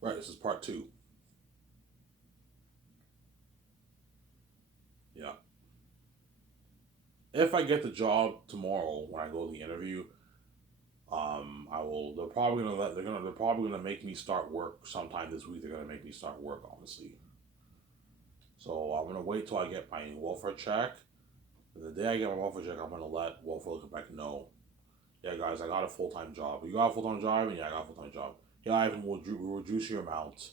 Right, this is part two. Yeah. If I get the job tomorrow when I go to the interview, I will. They're probably gonna let. They're probably gonna make me start work sometime this week. They're gonna make me start work, honestly. So I'm gonna wait till I get my welfare check. And the day I get my welfare check, I'm gonna let Welfare Quebec know. Yeah, guys, I got a full time job. You got a full time job, and yeah, I got a full time job. Yeah, Ivan, we'll reduce your amount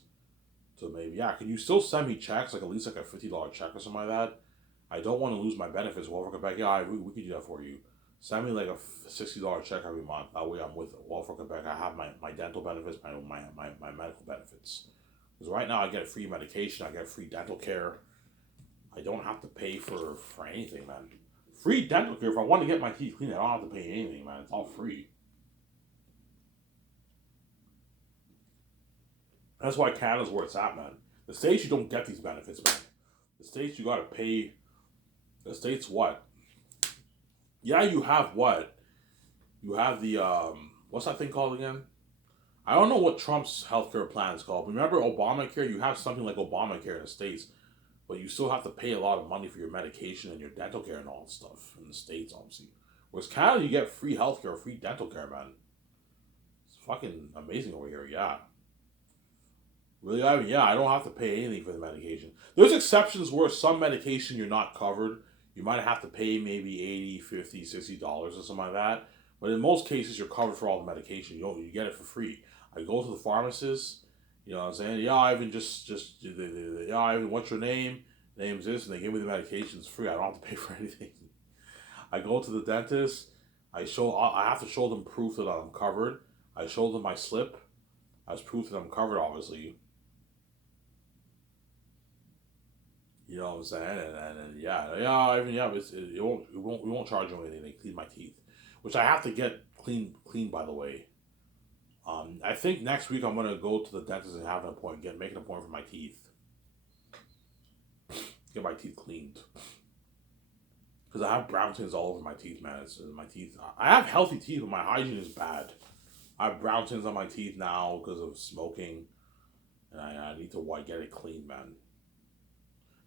to maybe. Yeah, can you still send me checks, like at least like a $50 check or something like that? I don't want to lose my benefits. Welfare Quebec, yeah, we could do that for you. Send me like a $60 check every month. That way I'm with Welfare Quebec. I have my dental benefits, my medical benefits. Because right now I get free medication, I get free dental care. I don't have to pay for anything, man. Free dental care. If I want to get my teeth cleaned, I don't have to pay anything, man. It's all free. That's why Canada's where it's at, man. The States, you don't get these benefits, man. The States, you gotta pay. The States, what? Yeah, you have what? You have the what's that thing called again? I don't know what Trump's healthcare plan is called. Remember Obamacare? You have something like Obamacare in the states, but you still have to pay a lot of money for your medication and your dental care and all that stuff in the states, obviously. Whereas Canada, you get free healthcare, free dental care, man. It's fucking amazing over here. Yeah, really. Yeah, I don't have to pay anything for the medication. There's exceptions where some medication you're not covered. You might have to pay maybe 80, 50, $60 or something like that. But in most cases, you're covered for all the medication. You get it for free. I go to the pharmacist. You know what I'm saying? Yeah, Ivan, yeah, Ivan, what's your name? Name's this, and they give me the medications free. I don't have to pay for anything. I go to the dentist. I have to show them proof that I'm covered. I show them my slip as proof that I'm covered, obviously. You know what I'm saying? And yeah, I mean, yeah, it won't charge you anything. They clean my teeth, which I have to get clean by the way. I think next week I'm gonna go to the dentist and have an appointment, make an appointment for my teeth, get my teeth cleaned, because I have brown tins all over my teeth, man. It's my teeth. I have healthy teeth, but my hygiene is bad. I have brown tins on my teeth now because of smoking, and I need to get it cleaned, man.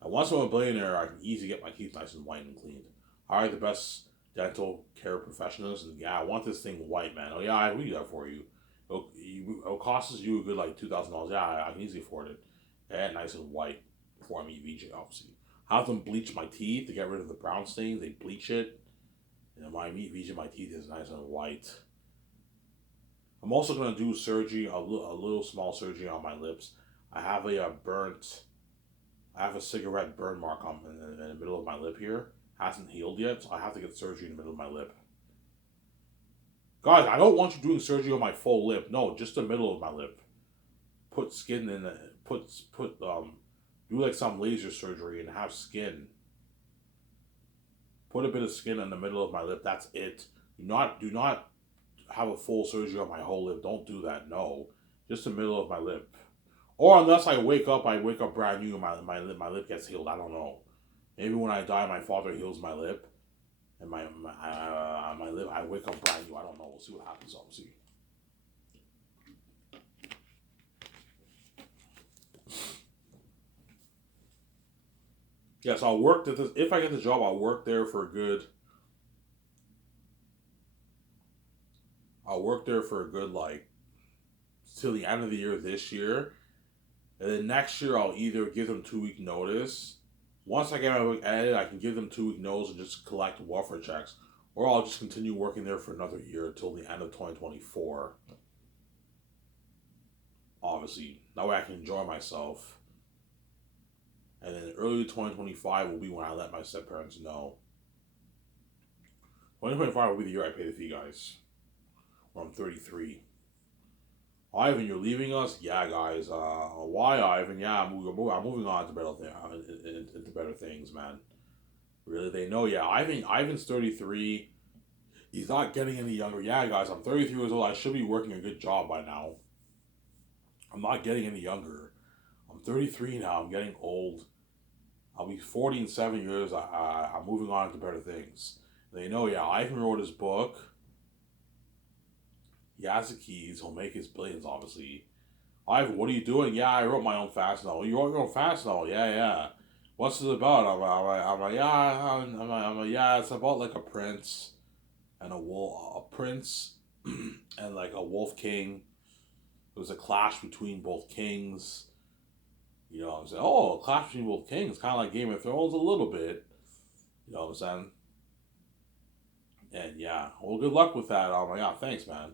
And once I'm a billionaire, I can easily get my teeth nice and white and cleaned. I hire the best dental care professionals, and yeah, I want this thing white, man. Oh yeah, I will do that for you. It'll cost you a good like $2,000. Yeah, I can easily afford it. And nice and white before I meet VJ, obviously. Have them bleach my teeth to get rid of the brown stains. They bleach it, and then when I meet VJ, my teeth is nice and white. I'm also gonna do surgery, a little small surgery on my lips. I have a burnt I have a cigarette burn mark on in the middle of my lip here. Hasn't healed yet, so I have to get surgery in the middle of my lip. Guys, I don't want you doing surgery on my full lip. No, just the middle of my lip. Put skin in it. Do like some laser surgery and have skin. Put a bit of skin in the middle of my lip. That's it. Do not have a full surgery on my whole lip. Don't do that. No, just the middle of my lip. Or unless I wake up brand new and my lip gets healed. I don't know. Maybe when I die, my father heals my lip, and my lip. I wake up brand new. I don't know. We'll see what happens. Obviously. Yes, I'll work at this. If I get the job, I'll work there for a good. I'll work there for a good like till the end of the year this year, and then next year I'll either give them 2 week notice. Once I get my week edited, I can give them 2 week notice and just collect welfare checks, or I'll just continue working there for another year until the end of 2024. Obviously, that way I can enjoy myself. And then early 2025 will be when I let my step parents know. 2025 will be the year I pay the fee, guys. When I'm 33. Ivan, you're leaving us? Yeah, guys. Why, Ivan? Yeah, I'm moving on to into better things, man. Really, they know. Yeah, Ivan's 33. He's not getting any younger. Yeah, guys, I'm 33 years old. I should be working a good job by now. I'm not getting any younger. I'm 33 now. I'm getting old. I'll be 40 in 7 years. I'm moving on to better things. They know, yeah, Ivan wrote his book. He has the keys. He'll make his billions, obviously. Ivan, what are you doing? Yeah, I wrote my own fast novel. You wrote your own fast novel? Yeah, yeah. What's it about? Yeah, it's about like a prince and a prince and like a wolf king. There was a clash between both kings. You know what I'm saying? Oh, a clash between both kings, kind of like Game of Thrones a little bit. You know what I'm saying? And yeah, well, good luck with that. Oh my god, thanks, man.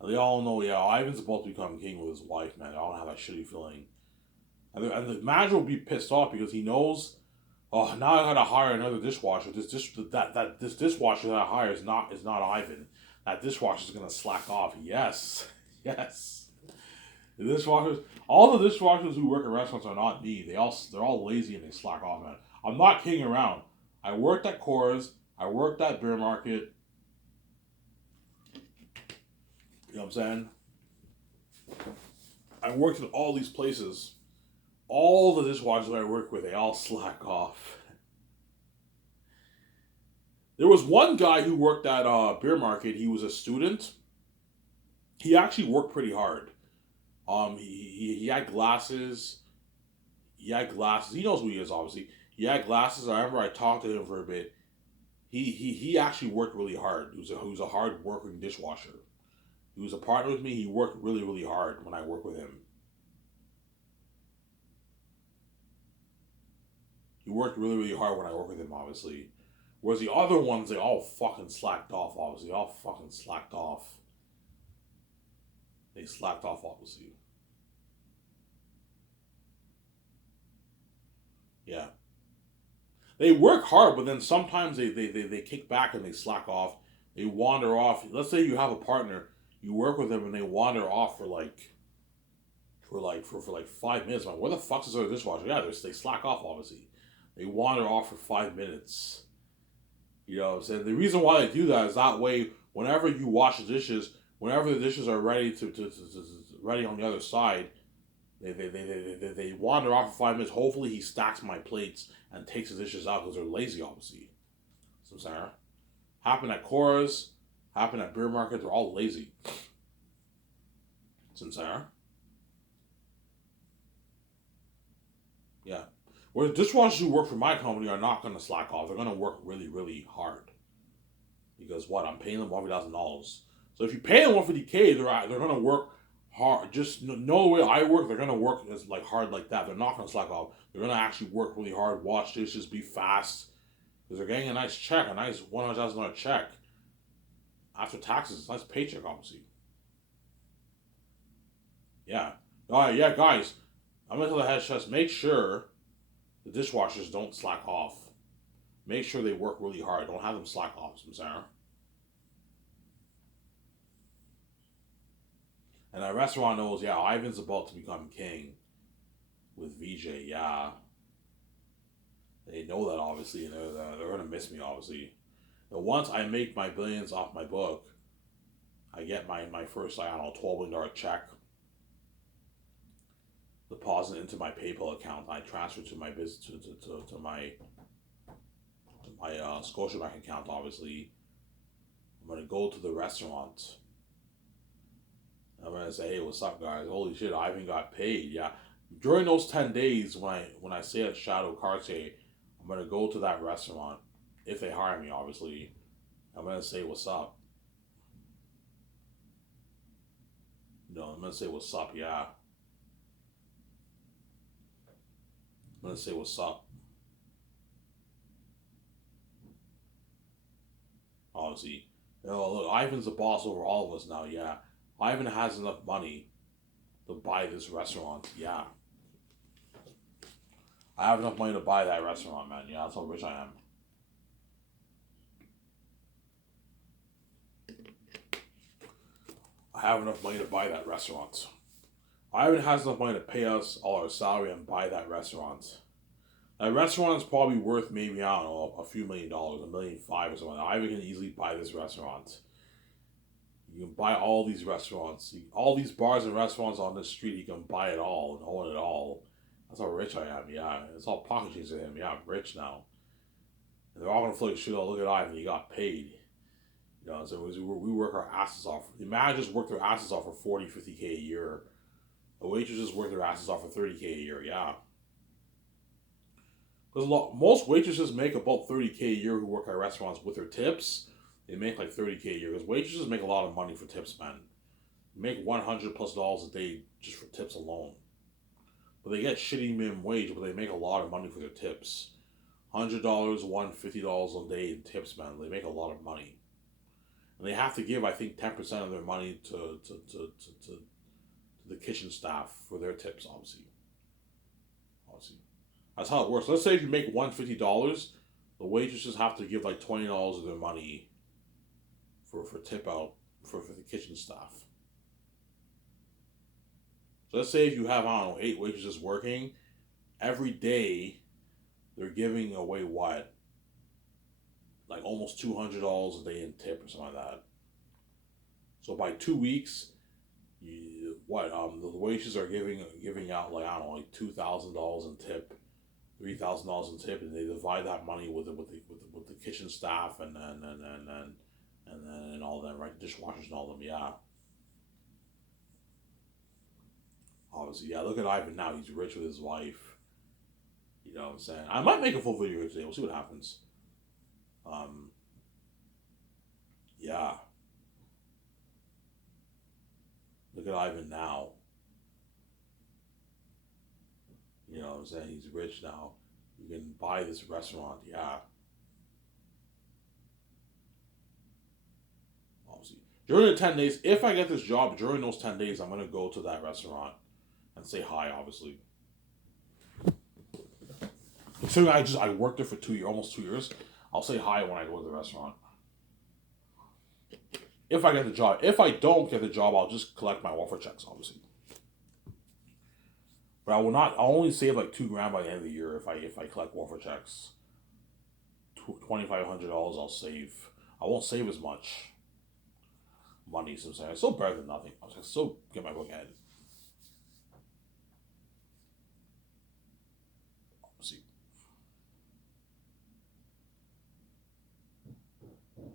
And they all know, yeah, Ivan's about to become king with his wife, man. I don't have that shitty feeling. And the manager will be pissed off because he knows, oh, now I gotta hire another dishwasher. This dishwasher that I hire is not Ivan. That dishwasher's gonna slack off. Yes, yes. The dishwashers, all the dishwashers who work in restaurants are not me. They're all lazy and they slack off, man. I'm not kidding around. I worked at Coors. I worked at Beer Market. You know what I'm saying? I worked in all these places. All the dishwashers I work with, they all slack off. There was one guy who worked at Beer Market. He was a student. He actually worked pretty hard. He had glasses. He had glasses. He knows who he is, obviously. He had glasses. I remember I talked to him for a bit. He actually worked really hard. He was a hard working dishwasher. He was a partner with me. He worked really, really hard when I worked with him. He worked really, really hard when I worked with him, obviously. Whereas the other ones, they all fucking slacked off, obviously. They all fucking slacked off. They slacked off, obviously. Yeah. They work hard, but then sometimes they kick back and they slack off. They wander off. Let's say you have a partner, you work with them and they wander off for like 5 minutes. Man, where the fuck is their dishwasher? Yeah, they slack off, obviously. They wander off for 5 minutes. You know what I'm saying? The reason why they do that is that way, whenever you wash the dishes, whenever the dishes are ready to ready on the other side, they wander off for 5 minutes. Hopefully, he stacks my plates and takes the dishes out because they're lazy, obviously. So, Sarah, happened at Cora's, happened at Beer Market. They're all lazy. Sincere. Yeah. Whereas dishwashers who work for my company are not going to slack off. They're going to work really, really hard. Because what? I'm paying them $1,000. So if you pay them 150K, they're going to work hard. Just know the way I work, they're going to work as like hard like that. They're not going to slack off. They're going to actually work really hard, wash dishes, be fast. Because they're getting a nice check, a nice $100,000 check. After taxes, nice paycheck, obviously. Yeah. All right, yeah, guys. I'm going to tell the head chefs, make sure the dishwashers don't slack off. Make sure they work really hard. Don't have them slack off, Sarah. And that restaurant knows, yeah, Ivan's about to become king with VJ. Yeah, they know that obviously, and they're gonna miss me obviously. And once I make my billions off my book, I get my first, I don't know, $12 million check, deposit into my PayPal account. I transfer to my business to my Scotiabank account. Obviously, I'm gonna go to the restaurant. I'm gonna say, hey, what's up, guys? Holy shit, Ivan got paid. Yeah, during those 10 days when I stay at Chateau Cartier, I'm gonna go to that restaurant if they hire me. Obviously, I'm gonna say what's up. No, I'm gonna say what's up. Yeah, I'm gonna say what's up. Obviously, look, Ivan's the boss over all of us now. Yeah, Ivan has enough money to buy this restaurant. Yeah, I have enough money to buy that restaurant, man. Yeah, that's how rich I am. I have enough money to buy that restaurant. Ivan has enough money to pay us all our salary and buy that restaurant. That restaurant is probably worth maybe, I don't know, a few $1,000,000, $1,500,000 or something. Ivan can easily buy this restaurant. You can buy all these restaurants, all these bars and restaurants on this street. He can buy it all and own it all. That's how rich I am. Yeah, it's all pocket change to him. Yeah, I'm rich now. And they're all gonna feel like shit. Oh, look at Ivan, he got paid. You know, so we work our asses off. The managers work their asses off for 40, 50K a year. The waitresses work their asses off for 30K a year, yeah. Because most waitresses make about 30K a year who work at restaurants with their tips. They make like 30K a year. Because waitresses make a lot of money for tips, man. They make $100+ a day just for tips alone. But they get shitty minimum wage, but they make a lot of money for their tips. $100, $150 a day in tips, man. They make a lot of money. And they have to give, I think, 10% of their money to the kitchen staff for their tips, obviously. That's how it works. Let's say if you make $150, the waitresses have to give like $20 of their money for tip out for the kitchen staff. So let's say if you have, I don't know, 8 waitresses working, every day they're giving away what? Like almost $200 a day in tip or something like that. So by 2 weeks, the waitresses are giving out like, I don't know, like $2,000 in tip, $3,000 in tip, and they divide that money with the kitchen staff and all them, right? Dishwashers and all them, yeah. Obviously, yeah. Look at Ivan now; he's rich with his wife. You know what I'm saying? I might make a full video here today. We'll see what happens. Yeah. Look at Ivan now. You know what I'm saying? He's rich now. You can buy this restaurant, yeah. Obviously. During the 10 days, if I get this job, during those 10 days, I'm going to go to that restaurant and say hi, obviously. So I worked there for 2 years, almost 2 years. I'll say hi when I go to the restaurant. If I get the job. If I don't get the job, I'll just collect my welfare checks, obviously. But I will not. I'll only save like $2,000 by the end of the year if I collect welfare checks. $2,500 I'll save. I won't save as much money. So I'm saying it's still better than nothing. I can still get my book ahead. See.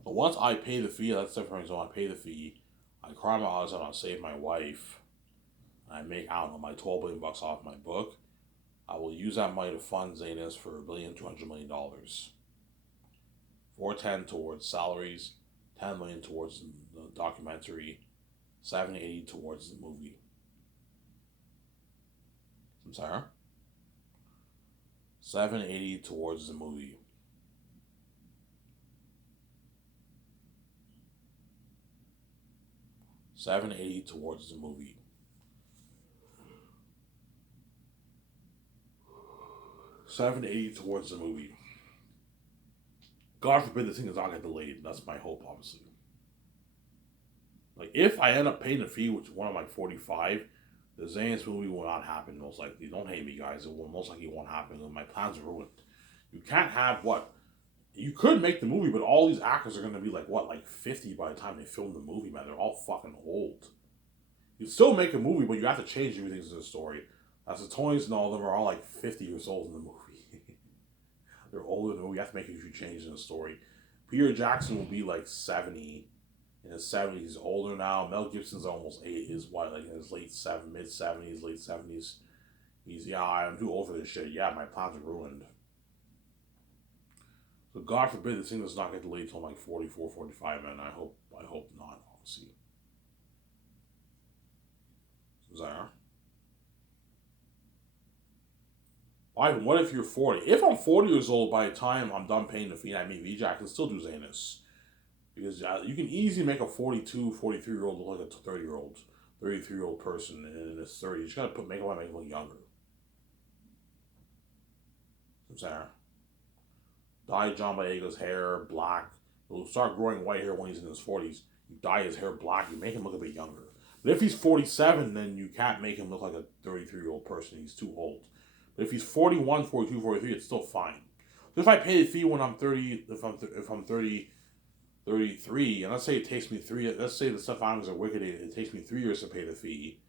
But once I pay the fee, that's different. So I pay the fee. I cry my eyes out. I save my wife. I make, I don't know, my $12 billion off my book. I will use that money to fund Zanus for $1,200,000,000. $410 towards salaries, $10 million towards the documentary, $780 towards the movie. I'm sorry? $780 towards the movie. $780 towards the movie. $780 towards the movie. God forbid this thing does not get delayed. That's my hope, obviously. Like, if I end up paying a fee, which is one of my 45, the Zanus movie will not happen, most likely. Don't hate me, guys. It will most likely won't happen. My plans are ruined. You can't have what? You could make the movie, but all these actors are going to be like, what, like 50 by the time they film the movie, man. They're all fucking old. You still make a movie, but you have to change everything to the story. That's the Tonys and all of them are all like 50 years old in the movie. They're older in the movie. You have to make a few changes in the story. Peter Jackson will be like 70. In his 70s, he's older now. Mel Gibson's almost 8. He's what, like in his mid 70s, late 70s. He's, yeah, I'm too old for this shit. Yeah, my plans are ruined. So God forbid this thing does not get delayed till like 44, 45, man. I hope not, obviously. Zara? Ivan, what if you're 40? If I'm 40 years old by the time I'm done paying the fee and I meet VJ, I can still do Zanus. Because you can easily make a 42, 43-year-old look like a 30-year-old, 33-year-old person in his 30s. You just gotta put makeup on, make him look younger. I'm saying. Dye John Boyega's hair black. He'll start growing white hair when he's in his 40s. You dye his hair black, you make him look a bit younger. But if he's 47, then you can't make him look like a 33-year-old person. He's too old. But if he's 41, 42, 43, it's still fine. So if I pay the fee when I'm 30, if I'm 33, and let's say it takes me let's say the stuff is a wicked, it takes me 3 years to pay the fee.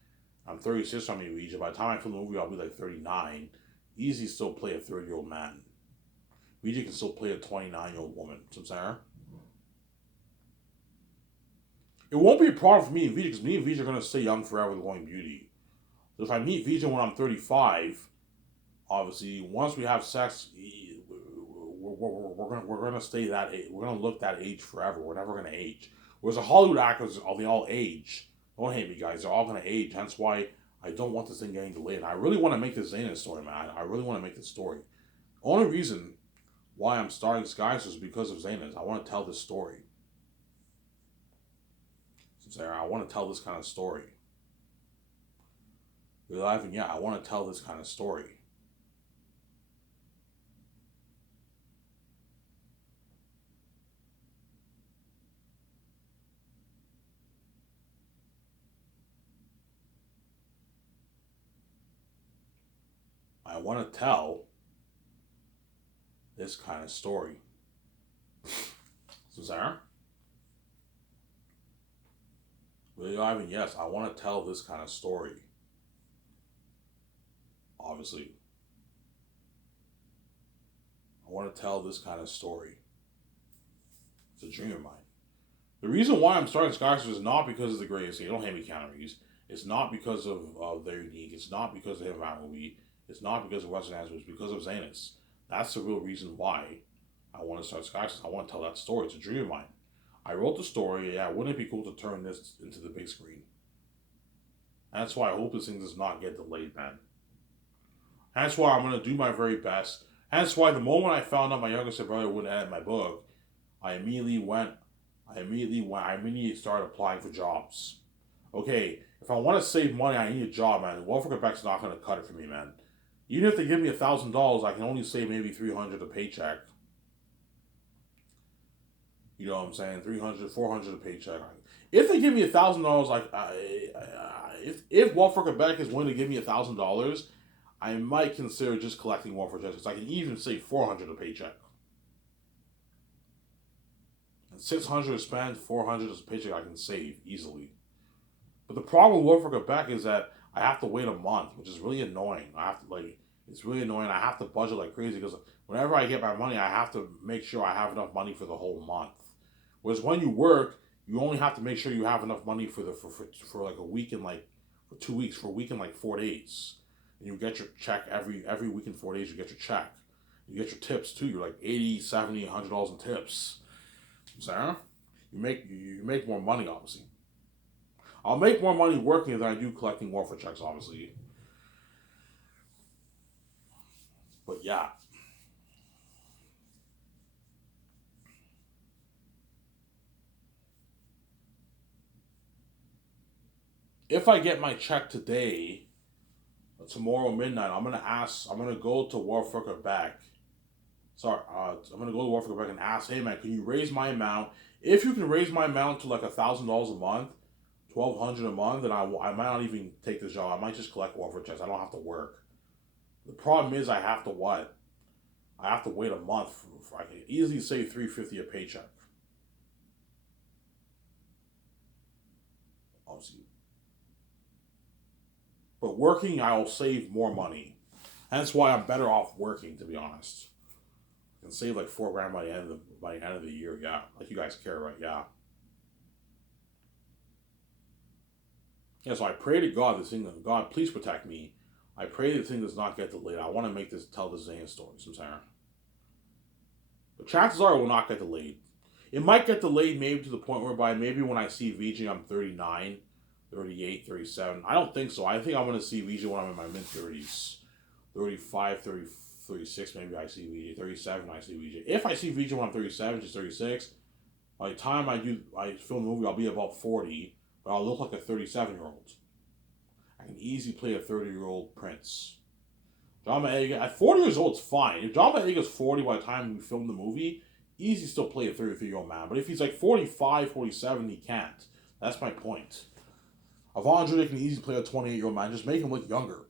I'm 36, I'm in Ouija. By the time I film the movie, I'll be like 39. Easy still play a 30-year-old man. Ouija can still play a 29-year-old woman. You know what I'm saying? It won't be a problem for me and Ouija, because me and Ouija are going to stay young forever with Going Beauty. So if I meet VJ when I'm 35, obviously, once we have sex, we're gonna stay that age. We're gonna look that age forever. We're never gonna age. Whereas the Hollywood actors, they all age. Don't hate me, guys. They're all gonna age. Hence why I don't want this thing getting delayed. And I really want to make this Zayn story, man. I really want to make this story. Only reason why I'm starting Skies is because of Zayn. I want to tell this story. Sarah, I want to tell this kind of story. You're laughing, yeah. I want to tell this kind of story. I want to tell this kind of story. So, Sarah? Really, Ivan, yes, I want to tell this kind of story. Obviously. I want to tell this kind of story. It's a dream of mine. The reason why I'm starting Skyscraper is not because of the greatest. Don't hate me, Keanu Reeves. It's not because of their unique. It's not because of him that movie. It's not because of Western Answer. It's because of Zanus. That's the real reason why I want to start Skyscraper. I want to tell that story. It's a dream of mine. I wrote the story. Yeah, wouldn't it be cool to turn this into the big screen? And that's why I hope this thing does not get delayed, man. And that's why I'm going to do my very best. And that's why the moment I found out my youngest brother wouldn't edit my book, I immediately started applying for jobs. Okay, if I want to save money, I need a job, man. Welfare Quebec's not going to cut it for me, man. Even if they give me $1,000, I can only save maybe $300 a paycheck. You know what I'm saying? $300, $400 a paycheck. If they give me $1,000, like if Welfare Quebec is willing to give me $1,000, I might consider just collecting welfare checks because I can even save $400 a paycheck. And $600 to spend, $400 as a paycheck I can save easily. But the problem with Welfare Quebec is that I have to wait a month, which is really annoying. It's really annoying. I have to budget like crazy because whenever I get my money, I have to make sure I have enough money for the whole month. Whereas when you work, you only have to make sure you have enough money for like a week and like for 2 weeks, for a week and like 4 days. And you get your check every week in 4 days. You get your check. You get your tips too. You're like $80, $70, $100 in tips. Sarah, you make more money, obviously. I'll make more money working than I do collecting welfare checks, obviously. But yeah. If I get my check today, tomorrow midnight, I'm gonna go to Welfare Quebec. Sorry, I'm gonna go to Welfare Quebec and ask, hey man, can you raise my amount? If you can raise my amount to like $1,000 a month, $1,200 a month, then I might not even take this job. I might just collect welfare checks. I don't have to work. The problem is I have to what? I have to wait a month. I can easily save $350 a paycheck. Obviously. But working, I'll save more money. That's why I'm better off working, to be honest. I can save like $4,000 by the end of the year, yeah. Like you guys care, right? Yeah. Yeah, so I pray to God this thing, God, please protect me. I pray this thing does not get delayed. I want to tell the Zayn story sometime. But chances are it will not get delayed. It might get delayed maybe to the point whereby maybe when I see VJ I'm 39, 38, 37. I don't think so. I think I'm going to see VJ when I'm in my mid 30s. 35, 30, 36 maybe I see VJ. 37 I see VJ. If I see VJ when I'm 37, just 36, by the time I film the movie I'll be about 40, but I'll look like a 37-year-old. I can easily play a 30-year-old Prince. John Boyega, at 40 years old, it's fine. If John Boyega's 40 by the time we film the movie, easy still play a 33-year-old man. But if he's like 45, 47, he can't. That's my point. Avon can easily play a 28-year-old man. Just make him look younger.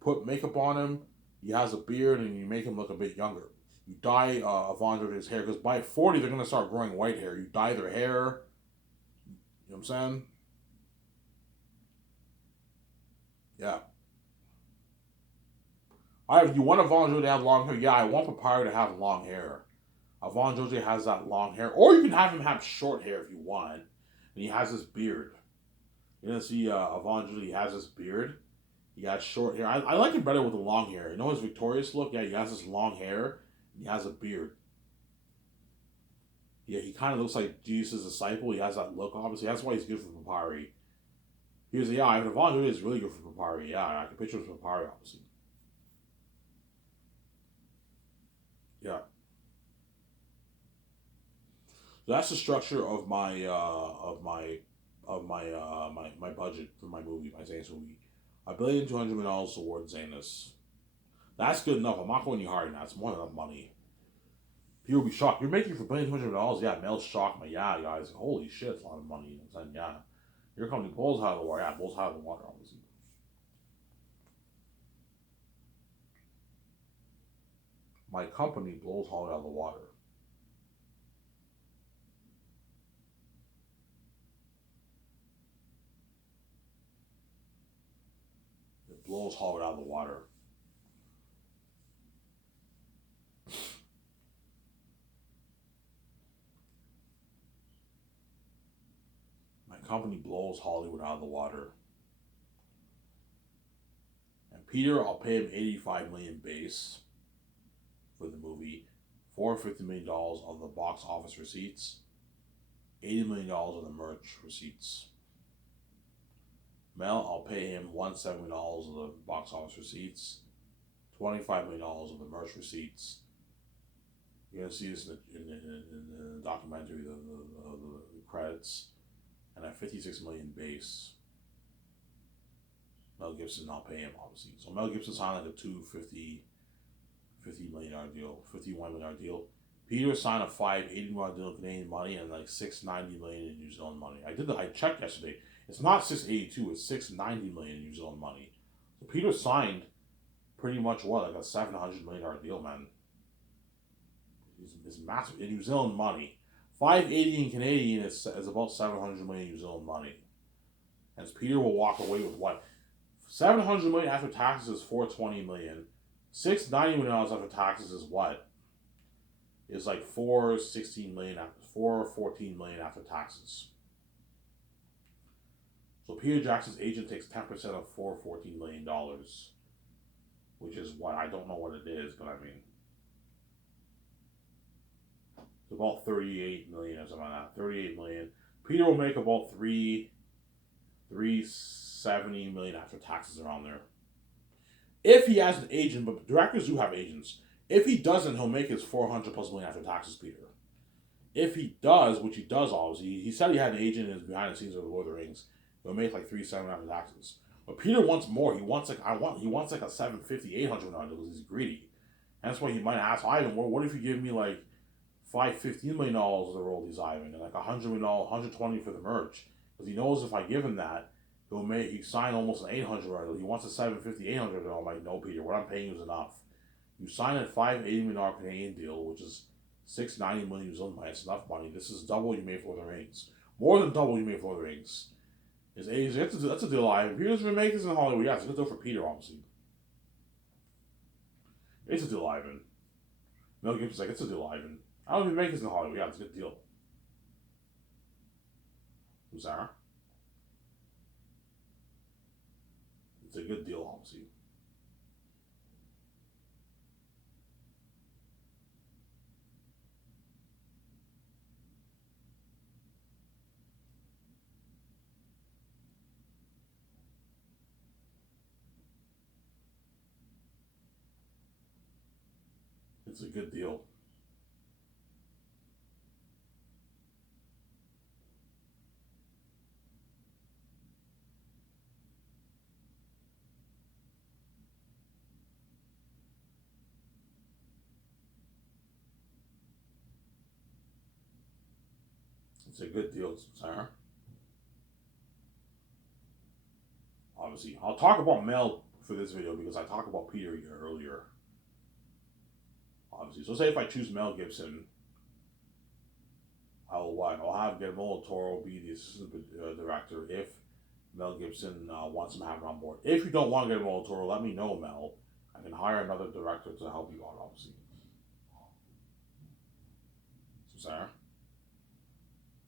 Put makeup on him. He has a beard, and you make him look a bit younger. You dye Avon hair, because by 40, they're going to start growing white hair. You dye their hair. You know what I'm saying? Yeah. You want Avon to have long hair? Yeah, I want Papyrus to have long hair. Avon has that long hair. Or you can have him have short hair if you want. And he has this beard. You're going to see Avon he has this beard. He got short hair. I like it better with the long hair. You know his victorious look? Yeah, he has this long hair. And he has a beard. Yeah, he kind of looks like Jesus' disciple. He has that look, obviously. That's why he's good for Papari. He was, yeah, Ivan Ivan is really good for Papari. Yeah, I can picture with Papari, obviously. Yeah. So that's the structure of my budget for my movie, my Zanus movie. $1,200,000,000 towards Zanus. That's good enough. I'm not going any harder than that. It's more than enough money. People will be shocked. You're making for $1,200,000. Yeah, Mel's shocked. But yeah, guys, holy shit, it's a lot of money. You know what I'm saying? Yeah. Your company pulls out of the water. Yeah, pulls out of the water, obviously. My company blows Holly out of the water. It blows Hollywood out of the water. My company blows Hollywood out of the water. And Peter, I'll pay him 85 million base for the movie, $450 million on the box office receipts, $80 million on the merch receipts. Mel, I'll pay him $170 of the box office receipts, $25 million of the merch receipts. You're gonna see this in the documentary, the credits, and at 56 million base. Mel Gibson, I'll pay him obviously. So Mel Gibson signed like a $50 million deal, $51 million deal. Peter signed a $580 million deal in Canadian money and like $690 million in New Zealand money. I checked yesterday. It's not 682, it's 690 million in New Zealand money. So Peter signed pretty much what, like a $700 million deal, man. It's massive in New Zealand money. 580 in Canadian is about 700 million New Zealand money. And Peter will walk away with what? 700 million after taxes is 420 million. $690 million after taxes is what? Is like 416 million after 414 million after taxes. So Peter Jackson's agent takes 10% of $414 million, which is what, I don't know what it is, but I mean, it's about 38 million or something like that. 38 million. Peter will make about 370 million after taxes around there. If he has an agent, but directors do have agents. If he doesn't, he'll make his 400 plus million after taxes, Peter. If he does, which he does obviously, he said he had an agent in his behind the scenes of the Lord of the Rings. He'll make like 370 after taxes. But Peter wants more. He wants like a 750, 800 because he's greedy. And that's why he might ask Ivan, well, what if you give me like $515 million of the royalties, Ivan, and like $100 million, $120 for the merch? Because he knows if I give him that, he signed almost an 800 deal. He wants a 750, 800 deal. I'm like, no, Peter, what I'm paying you is enough. You sign a $580 million Canadian deal, which is 690 million New Zealand money. It's enough money. This is double you made for the Rings. More than double you made for the Rings. That's a deal. If Peter doesn't make this in Hollywood, yeah, it's a good deal for Peter, obviously. It's a deal, Ivan. Mel Gibson's like, it's a deal, Ivan. I don't even make this in Hollywood. Yeah, it's a good deal. Who's Sarah? It's a good deal, obviously. It's a good deal. It's a good deal, Sarah. Obviously, I'll talk about Mel for this video because I talked about Peter here earlier. Obviously, so say if I choose Mel Gibson, I'll have Guillermo del Toro be the assistant director if Mel Gibson wants him to have him on board. If you don't want Guillermo del Toro, let me know, Mel. I can hire another director to help you out, obviously. So, Sarah?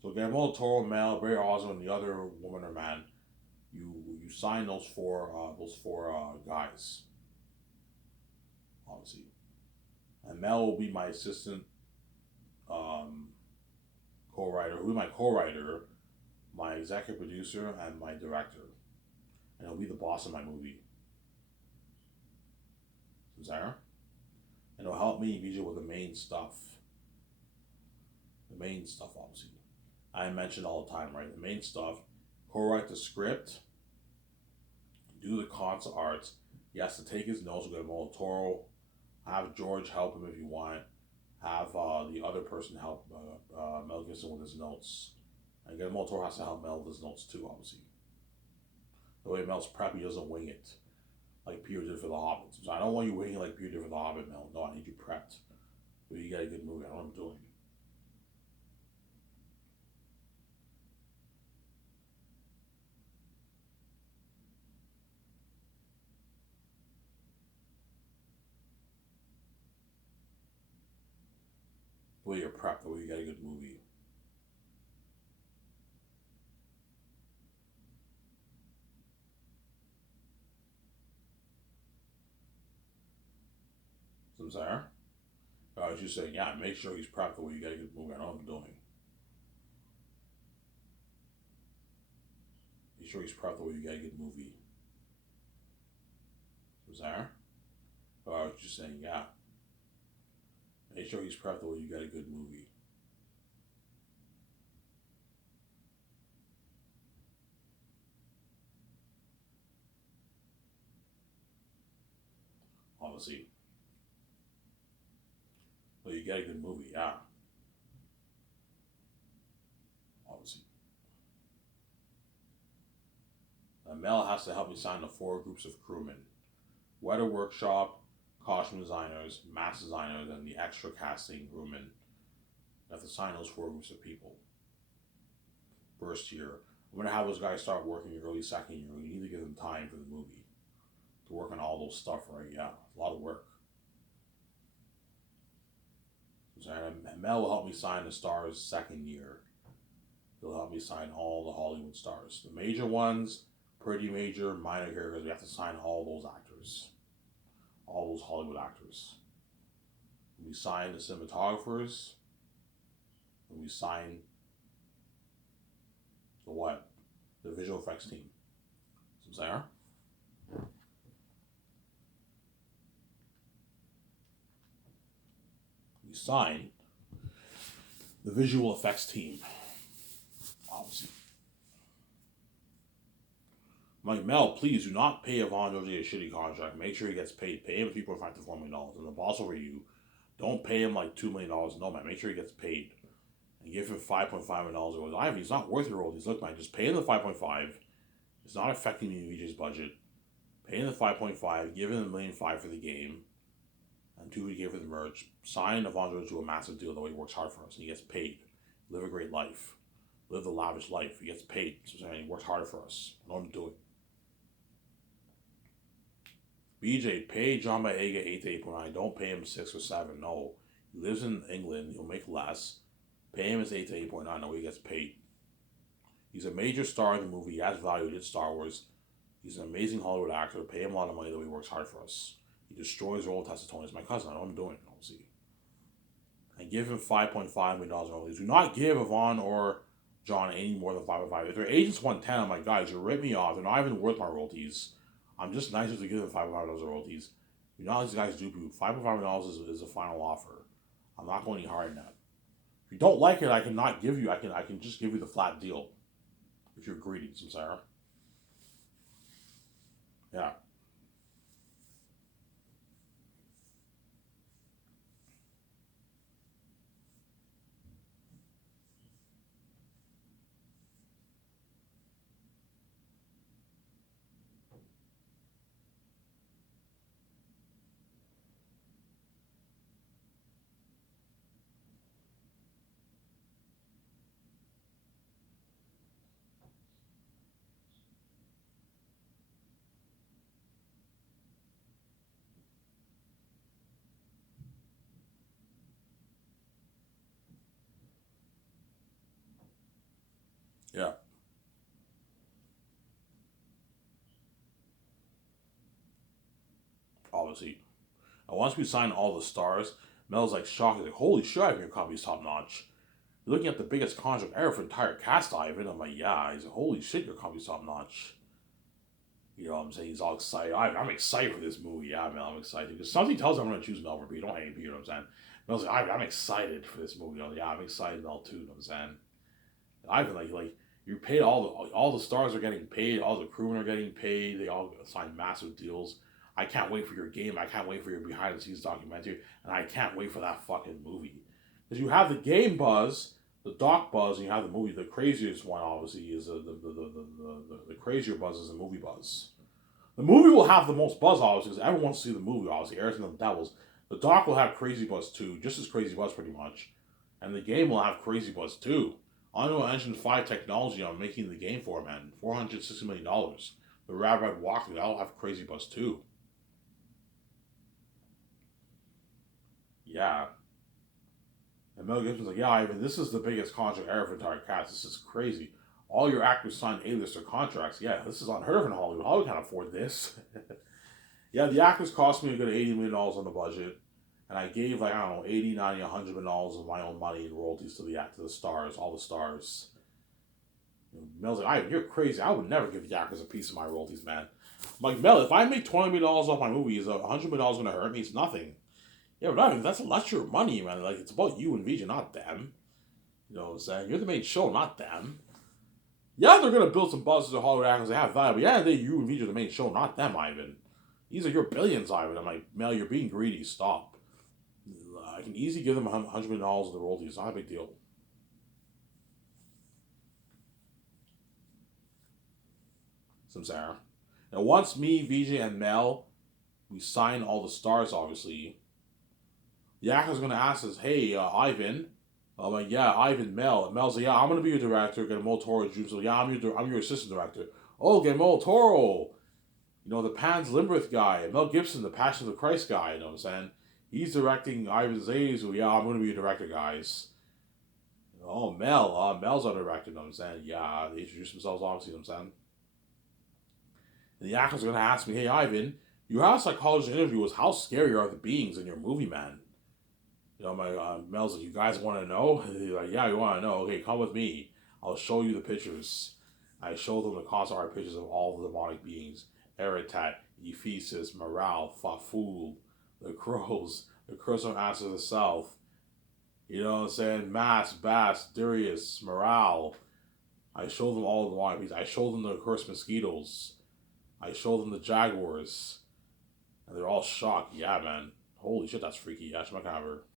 So Guillermo del Toro, Mel, Barry Oswald, and the other woman or man, You sign those four guys, obviously, and Mel will be my assistant um, co-writer. Who will be my co-writer, my executive producer, and my director, and he'll be the boss of my movie. Sarah, and it'll help me visual with the main stuff. The main stuff, obviously. I mention all the time, right? The main stuff. Co-write the script, do the concept arts. He has to take his notes. We'll get a Toro. Have George help him if you want. Have the other person help Mel Gibson with his notes. And again, Mel Toro has to help Mel with his notes too, obviously. The way Mel's prep, he doesn't wing it like Peter did for The Hobbit. So I don't want you winging like Peter did for The Hobbit, Mel. No, I need you prepped. So you get a good movie. I know what I'm doing. The way you're prepped, the way you get a good movie. So I'm sorry. I was just saying, yeah, make sure he's prepped the way you get a good movie. I know what I'm doing. Make sure he's prepped the way you get a good movie. So sorry. I was just saying, yeah. Make sure he's prepped the way you get a good movie. Obviously. Well, you get a good movie, yeah. Obviously. Mel has to help me sign the four groups of crewmen: weather workshop, costume designers, mask designers, and the extra casting crewmen. I have to sign those four groups of people. First year. I'm going to have those guys start working early second year. We need to give them time for the movie to work on all those stuff, right? Yeah, a lot of work. And Mel will help me sign the stars second year. He'll help me sign all the Hollywood stars. The major ones, pretty major, minor characters, we have to sign all those actors. All those Hollywood actors. We sign the cinematographers. And we sign the what? The visual effects team. So Sarah? We sign the visual effects team. Obviously. I'm like, Mel, please do not pay Yvonne Georgie a shitty contract. Make sure he gets paid. Pay him $3.5 to $4 million. And the boss over you, don't pay him like $2 million. No, man, make sure he gets paid. And give him $5.5 million. Ivan, he's not worth your royalties. Look, man, just pay him the 5.5. It's not affecting the VJ's budget. Pay him the 5.5. Give him $1.5 million for the game. And $2 million for the merch. Sign Yvonne Georgie to a massive deal. That way he works hard for us and he gets paid. Live a great life. Live the lavish life. He gets paid. So he works harder for us. I know what I'm doing. BJ, pay John Boyega 8 to 8.9. Don't pay him 6 or 7. No. He lives in England. He'll make less. Pay him his 8 to 8.9. No, he gets paid. He's a major star in the movie. He has value. He did Star Wars. He's an amazing Hollywood actor. Pay him a lot of money, though he works hard for us. He destroys Roll Testatonis. He's my cousin. I know what I'm doing. Obviously. And give him $5.5 million royalties. Do not give Yvonne or John any more than 5.5. If their agents want 10, I'm like, guys, you're ripping me off. They're not even worth my royalties. I'm just nicer to give them $5.5 royalties. You know how these guys do. $5.5 is a final offer. I'm not going any higher than that. If you don't like it, I cannot give you. I can just give you the flat deal. If you're greedy, Samsara. Yeah. Yeah. obviously. And once we signed all the stars, Mel's like shocked. He's like, holy shit, Ivan, your company's top notch. You're looking at the biggest contract ever for entire cast, Ivan. I'm like, yeah. He's like, holy shit, your company's top notch. You know what I'm saying? He's all excited. I'm excited for this movie. Yeah, Mel, I'm excited. Because something tells me I'm going to choose Mel for Pete. Don't hate me, you know what I'm saying? Mel's like, I'm excited for this movie. You know, yeah, I'm excited, Mel, too, you know what I'm saying? And Ivan, like you paid all the stars are getting paid, all the crewmen are getting paid, they all signed massive deals. I can't wait for your game. I can't wait for your behind the scenes documentary, and I can't wait for that fucking movie. Because you have the game buzz, the doc buzz, and you have the movie. The craziest one, obviously, is the crazier buzz is the movie buzz. The movie will have the most buzz, obviously, because everyone wants to see the movie, obviously. Arizona the Devils. The doc will have crazy buzz too, just as crazy buzz, pretty much. And the game will have crazy buzz too. Unreal Engine 5 technology I'm making the game for, man. $460 million. The Rad Red Walkthrough, that'll have crazy buzz too. Yeah. And Mel Gibson's like, yeah, Ivan, this is the biggest contract ever for entire cast. This is crazy. All your actors signed A-lister contracts. Yeah, this is unheard of in Hollywood. Hollywood can't afford this. Yeah, the actors cost me a good $80 million on the budget. And I gave, like, I don't know, 80, 90, $100 million of my own money in royalties to the stars, all the stars. Mel's like, Ivan, you're crazy. I would never give the actors a piece of my royalties, man. I'm like, Mel, if I make $20 million off my movies, $100 million going to hurt me? It's nothing. Yeah, but Ivan, that's your money, man. Like, it's about you and Vijay, not them. You know what I'm saying? You're the main show, not them. Yeah, they're going to build some buzzes to Hollywood actors. They have value. But yeah, you and Vijay are the main show, not them, Ivan. These are your billions, Ivan. I'm like, Mel, you're being greedy. Stop. I can easily give them $100 million of the royalties. It's not a big deal. Samsara. Now, once me, Vijay, and Mel, we sign all the stars, obviously, the actor's going to ask us, hey, Ivan. I'm like, yeah, Ivan, Mel. And Mel's like, yeah, I'm going to be your director. Guillermo Toro Jr. So, yeah, I'm your assistant director. Oh, Guillermo Toro. You know, the Pan's Labyrinth guy. And Mel Gibson, the Passion of the Christ guy. You know what I'm saying? He's directing Ivan Zays. So, yeah, I'm going to be your director, guys. Oh, Mel. Mel's our director. You know what I'm saying? Yeah, they introduce themselves, obviously. You know what I'm saying? And the actor's going to ask me, hey, Ivan, you had a psychologist interview was how scary are the beings in your movie, man? You know, my Mel's like, you guys want to know? He's like, yeah, you want to know? Okay, come with me. I'll show you the pictures. I show them the concept art pictures of all the demonic beings. Eritat, Ephesus, Morale, Faful, the Crows, the Curse of Ashes of the South. You know what I'm saying? Mass, Bass, Darius, Morale. I show them all the demonic beings. I show them the cursed mosquitoes. I show them the jaguars. And they're all shocked. Yeah, man. Holy shit, that's freaky. Yeah, Schmuckhaver.